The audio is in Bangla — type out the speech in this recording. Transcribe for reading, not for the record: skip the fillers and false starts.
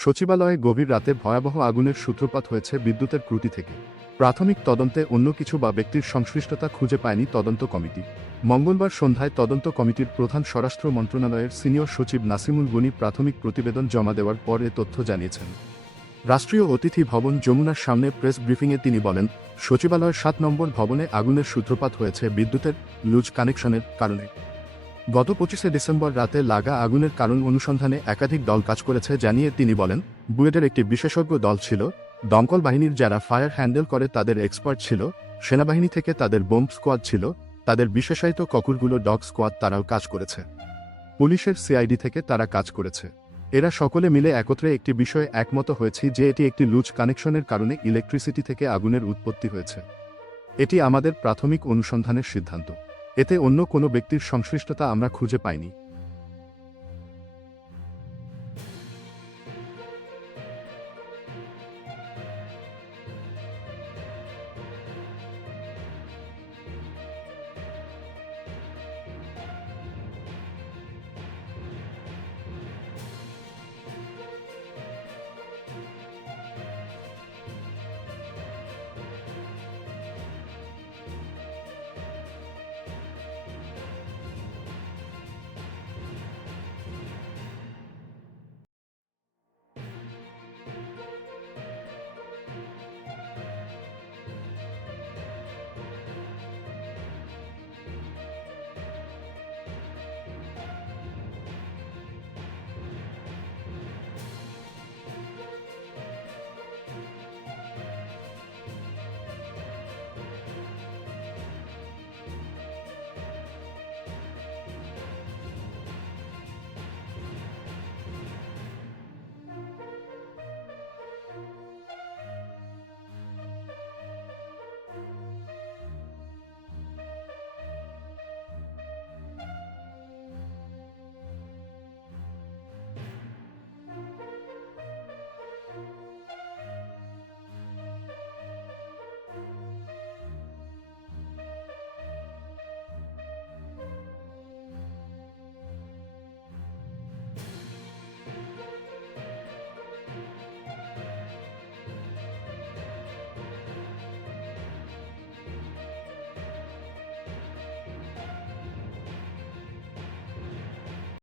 সচিবালয়ে গভীর রাতে ভয়াবহ আগুনের সূত্রপাত হয়েছে বিদ্যুতের ত্রুটি থেকে। প্রাথমিক তদন্তে অন্য কিছু বা ব্যক্তির সংশ্লিষ্টতা খুঁজে পায়নি তদন্ত কমিটি। মঙ্গলবার সন্ধ্যায় তদন্ত কমিটির প্রধান স্বরাষ্ট্র মন্ত্রণালয়ের সিনিয়র সচিব নাসিমুল গনি প্রাথমিক প্রতিবেদন জমা দেওয়ার পর এ তথ্য জানিয়েছেন। রাষ্ট্রীয় অতিথি ভবন যমুনার সামনে প্রেস ব্রিফিংয়ে তিনি বলেন, সচিবালয়ের 7 নম্বর ভবনে আগুনের সূত্রপাত হয়েছে বিদ্যুতের লুজ কানেকশনের কারণে। গত 25 ডিসেম্বর রাতে লাগা আগুনের কারণ অনুসন্ধানে একাধিক দল কাজ করেছে জানিয়ে তিনি বলেন, বুয়েটের একটি বিশেষজ্ঞ দল ছিল, দমকল বাহিনীর যারা ফায়ার হ্যান্ডেল করে তাদের এক্সপার্ট ছিল, সেনাবাহিনী থেকে তাদের বোম্ব স্কোয়াড ছিল, তাদের বিশেষায়িত ককুরগুলো ডগ স্কোয়াড তারাও কাজ করেছে। পুলিশের সিআইডি থেকে তারা কাজ করেছে। এরা সকলে মিলে একত্রে একটি বিষয়ে একমত হয়েছি যে এটি একটি লুজ কানেকশনের কারণে ইলেকট্রিসিটি থেকে আগুনের উৎপত্তি হয়েছে। এটি আমাদের প্রাথমিক অনুসন্ধানের সিদ্ধান্ত। এতে অন্য কোনো ব্যক্তির সংশ্লিষ্টতা আমরা খুঁজে পাইনি।